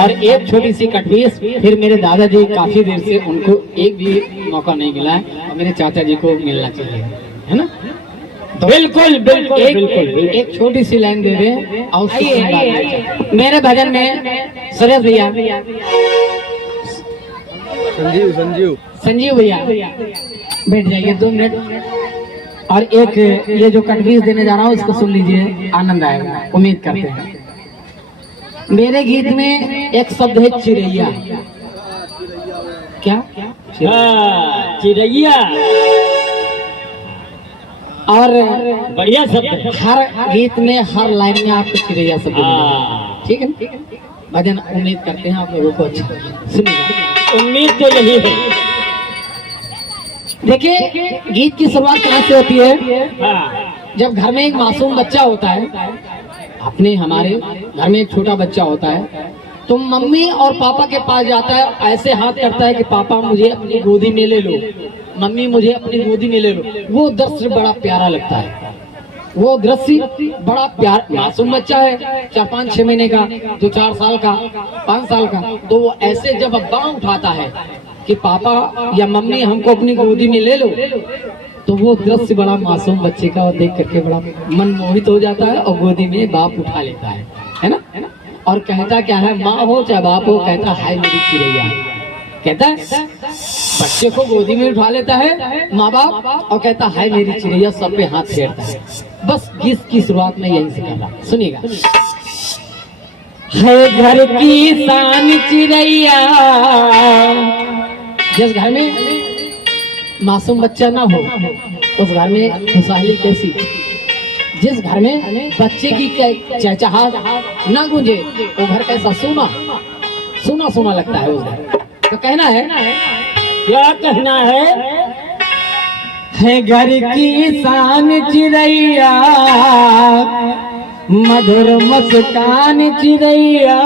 और एक छोटी सी कटपीस। फिर मेरे दादाजी काफी देर से उनको एक भी मौका नहीं मिला है और मेरे चाचा जी को मिलना चाहिए, है ना? तो बिल्कुल बिल्कुल एक छोटी सी लाइन दे दें और मेरे भजन में सुरेश भैया, संजीव भैया बैठ जाइए 2 मिनट। और एक ये जो कटपीस देने जा रहा हूँ उसको सुन लीजिए, आनंद आएगा, उम्मीद करते हैं। मेरे गीत में एक शब्द है चिरैया। क्या? चिरैया। और बढ़िया शब्द, हर गीत में हर लाइन में आपको चिरैया शब्द मिलेगा, ठीक है? भजन उम्मीद करते हैं आप लोगों को अच्छा सुनिएगा, उम्मीद तो यही है। देखिए गीत की शुरुआत कहाँ से होती है? जब घर में एक मासूम बच्चा होता है, अपने हमारे घर में एक छोटा बच्चा होता है, तो मम्मी और पापा के पास जाता है, ऐसे हाथ करता है कि पापा मुझे अपनी गोदी में ले लो, मम्मी मुझे अपनी गोदी में ले लो। वो दृश्य बड़ा प्यारा लगता है, वो दृश्य बड़ा प्यार। मासूम बच्चा है 4-5-6 महीने का, जो 4 साल का, 5 साल का, तो वो ऐसे जब बाँह उठाता है कि पापा या मम्मी हमको अपनी गोदी में ले लो, तो वो दृश्य बड़ा मासूम बच्चे का देख करके बड़ा मन मोहित हो जाता है और गोदी में बाप उठा लेता है ना? और कहता क्या है, माँ हो चाहे बाप हो, कहता है मेरी चिरैया। कहता है बच्चे को गोदी में उठा लेता है माँ बाप और कहता है मेरी चिरैया, सब पे हाथ फेरता है। बस गीत की शुरुआत में यही से कहता, सुनिएगा। है घर की शान चिरैया। जिस घर में मासूम बच्चा ना हो उस घर में खुशहाली कैसी? जिस घर में बच्चे की चहचहाहट ना गूंजे वो घर कैसा सूना सूना सूना लगता है उस घर। तो कहना है, क्या कहना है घर की शान चिरैया, मधुर मुस्कान चिरैया,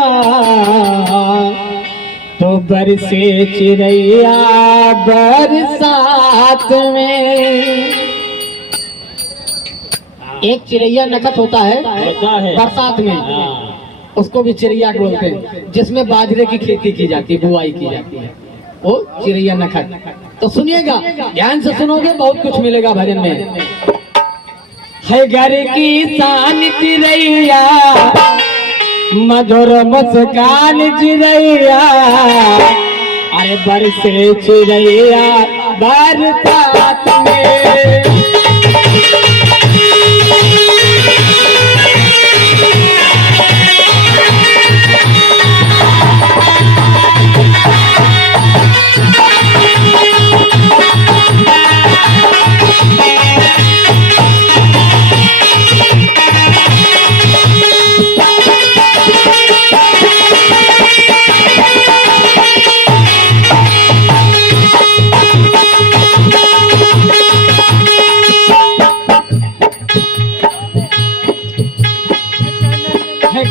तो बरसे चिरैया बरसात में। एक चिरैया नखत होता है बरसात में, उसको भी चिरैया बोलते हैं, जिसमें बाजरे की खेती की जाती है, बुआई की जाती है, वो चिरैया नखत। तो सुनिएगा, ध्यान से सुनोगे बहुत कुछ मिलेगा भजन में। है घर की शान चिरैया, मधुर मुस्कान चिरैया, अरे बरसे चिरैया बरसात में।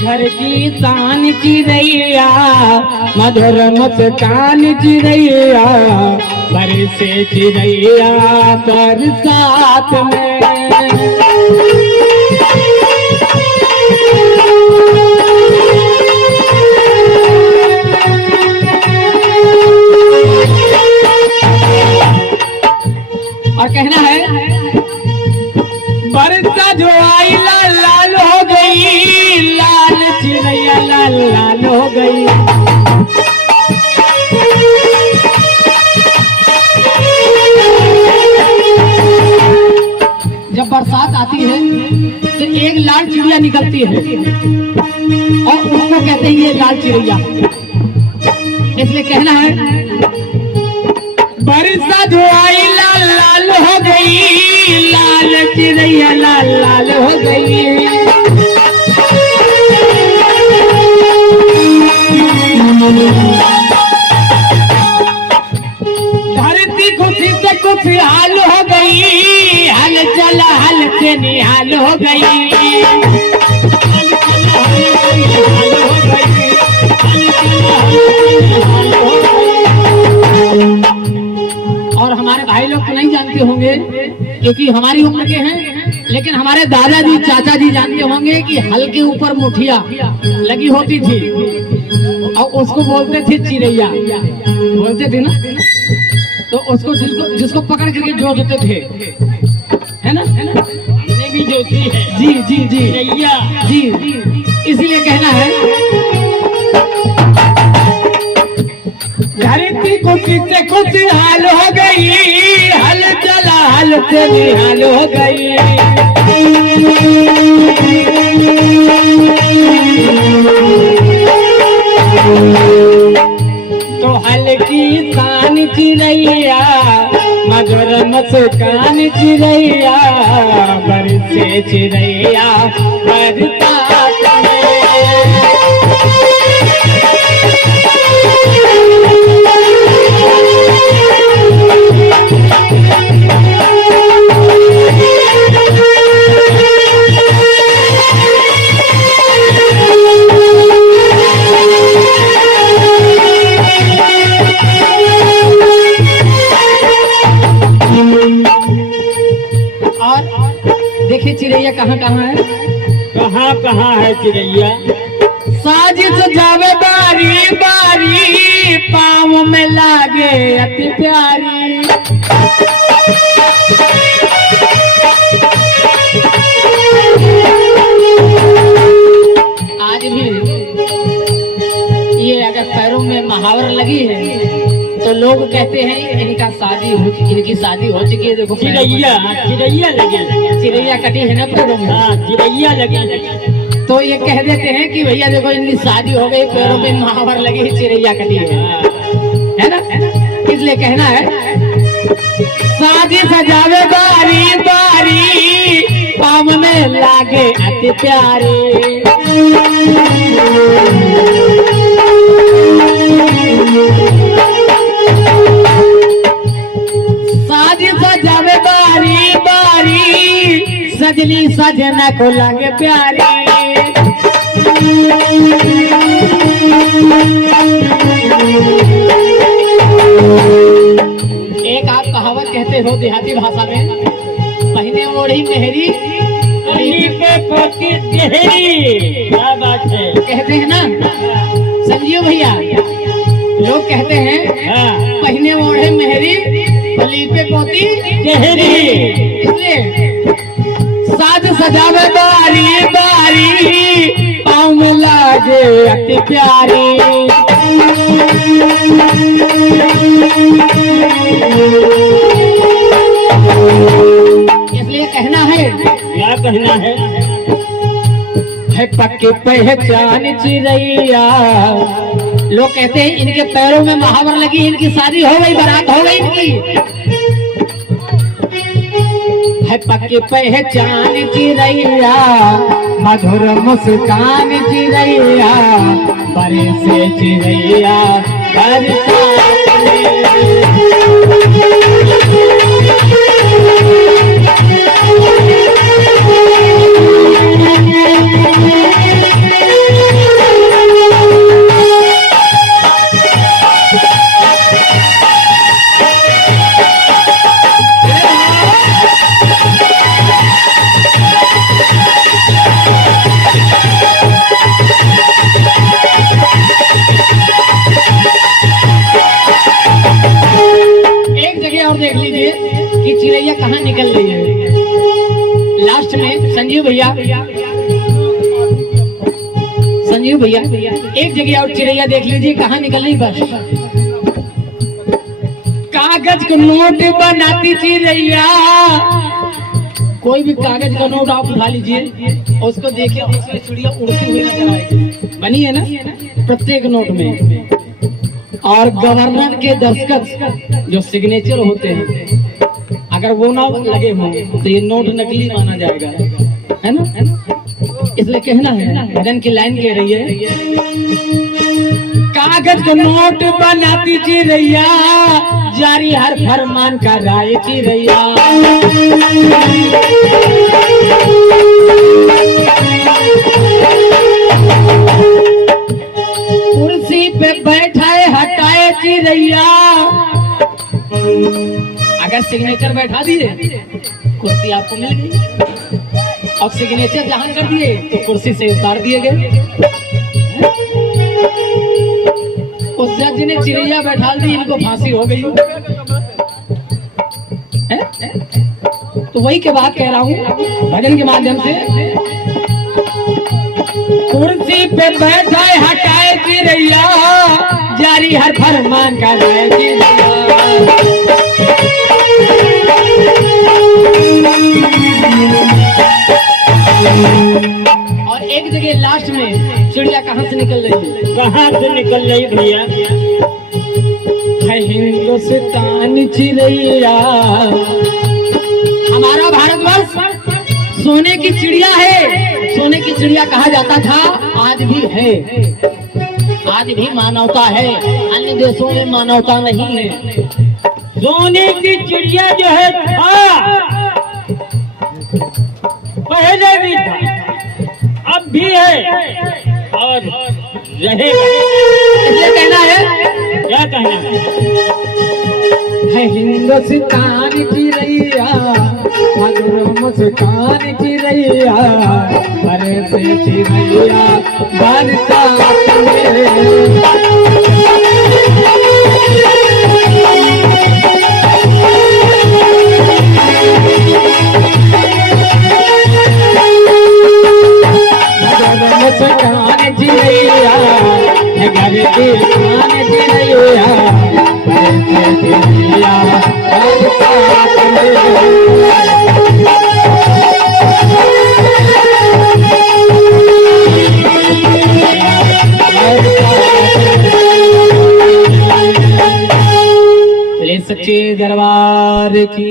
घर की शान चिरैया, मधुर मुस्कान चिरैया, बरसे चिरैया बरसात में। और कहना है, बरसा जो आई लाल लाल हो गई, लाल चिरैया लाल लाल हो गई। जब बरसात आती है तो एक लाल चिड़िया निकलती है और उसको कहते हैं ये लाल चिड़िया। इसलिए कहना है, बरसा जो आई लाल लाल हो गई, लाल चिड़ैया लाल लाल हो गई। धरती खुशी से खुशहाल हो गई, हल चला हल से निहाल हो गई। और हमारे भाई लोग तो नहीं जानते होंगे क्योंकि हमारी उम्र के हैं, लेकिन हमारे दादाजी चाचा जी जानते होंगे कि हल के ऊपर मुठिया लगी होती थी और उसको बोलते थे चिड़ैया, बोलते थे ना, तो उसको जिसको पकड़ करके जोतते थे, है ना, भी जोती है। जी जी जी चिड़ैया जी, इसीलिए कहना है धरती कुछ से कुछ हाल हो गई, हल चला हल से निहाल हो गई। तो हल की शान चिड़ैया, मधुर मुस्कान चिड़ैया, बरसे चिड़ैया बरसात में। देखिए चिड़ैया कहाँ कहाँ है, कहाँ कहाँ है चिड़ैया। साजिश जावे बारी बारी, पाँव में लागे अति प्यारी। आज भी ये अगर पैरों में महावर लगी है तो लोग कहते हैं इनकी शादी हो चुकी है। देखो चिड़ैया लगे, चिड़ैया कटी है ना पैरों में, हाँ चिड़ैया लगे, तो ये कह देते हैं कि भैया देखो इनकी शादी हो गई, पैरों में महावर लगी है, चिड़ैया कटी है ना। इसलिए कहना है शादी सजावे बारी बारी, पाँव में लागे अति प्यारी। शादी सजावे बारी बारी, सजली सजना को लगे प्यारी। एक आप कहावत कहते हो देहाती भाषा में, पहने ओढ़ी मेहरी पे पोती गहरी। क्या बात है, कहते हैं ना संजीव भैया, लोग कहते हैं हाँ पहने ओढ़े मेहरी, बली पे पोती गहरी। इसलिए साज सजावे बारी बारी, पाँव में लागे अति प्यारी। इसलिए कहना है, क्या कहना है पक्की पहचान चिड़ैया। लोग कहते हैं इनके पैरों में महावर लगी, इनकी शादी हो गई, बारात हो गई इनकी। है पक्की पहचान चिड़ैया, मधुर मुस्कान चिड़ैया, बरसे चिड़ैया बरसात में। और देख लीजिए कि चिड़ैया कहाँ निकल रही है। लास्ट में संजीव भैया एक जगह और चिड़ैया देख लीजिए कहाँ निकल रही, बस कागज का नोट बनाती चिड़ैया। कोई भी कागज का नोट आप उठा लीजिए और उसको देखिए, उसमें चिड़िया उड़ती हुई नजर आएगी। बनी है ना प्रत्येक नोट में। और गवर्नर के दस्तखत जो सिग्नेचर होते हैं, अगर वो ना लगे हों तो ये नोट नकली माना जाएगा, है ना। इसलिए कहना है, भजन की लाइन कह रही है, कागज का नोट बनाती चिड़ैया, जारी हर फरमान का राय चिड़ैया। कुर्सी पे बैठाए हटाए चिड़ैया। अगर सिग्नेचर बैठा दिए कुर्सी आपको मिल गई, और सिग्नेचर जहां कर दिए तो कुर्सी से उतार दिए गए। जी ने चिड़ैया बैठा दी, इनको फांसी हो गई। तो वही के बात कह रहा हूँ भजन के माध्यम से। कुर्सी पे बैठा हटाए चिड़ैया, जारी हर फरमान का लाए चिड़ैया। और एक जगह लास्ट में चिड़िया कहाँ से निकल रही है? कहाँ से निकल रही भैया? है हिंदुस्तान चिड़ैया, हमारा भारतवर्ष सोने की चिड़िया है। सोने की चिड़िया कहा जाता था, आज भी है, आज भी मानवता है। अन्य देशों में मानवता नहीं है। सोने की चिड़िया जो है था, पहले भी था, अब भी है और रहेगा। इसलिए कहना है, क्या कहना है हिंदुस्तान की रैया, मधुर मुस्कान की रैया, अरे से चिड़ैया बरसात में। मुस्कान चिड़ैया, घर की खान चिड़ैया, चिड़ैया बरसात में। ले सच्चे दरबार की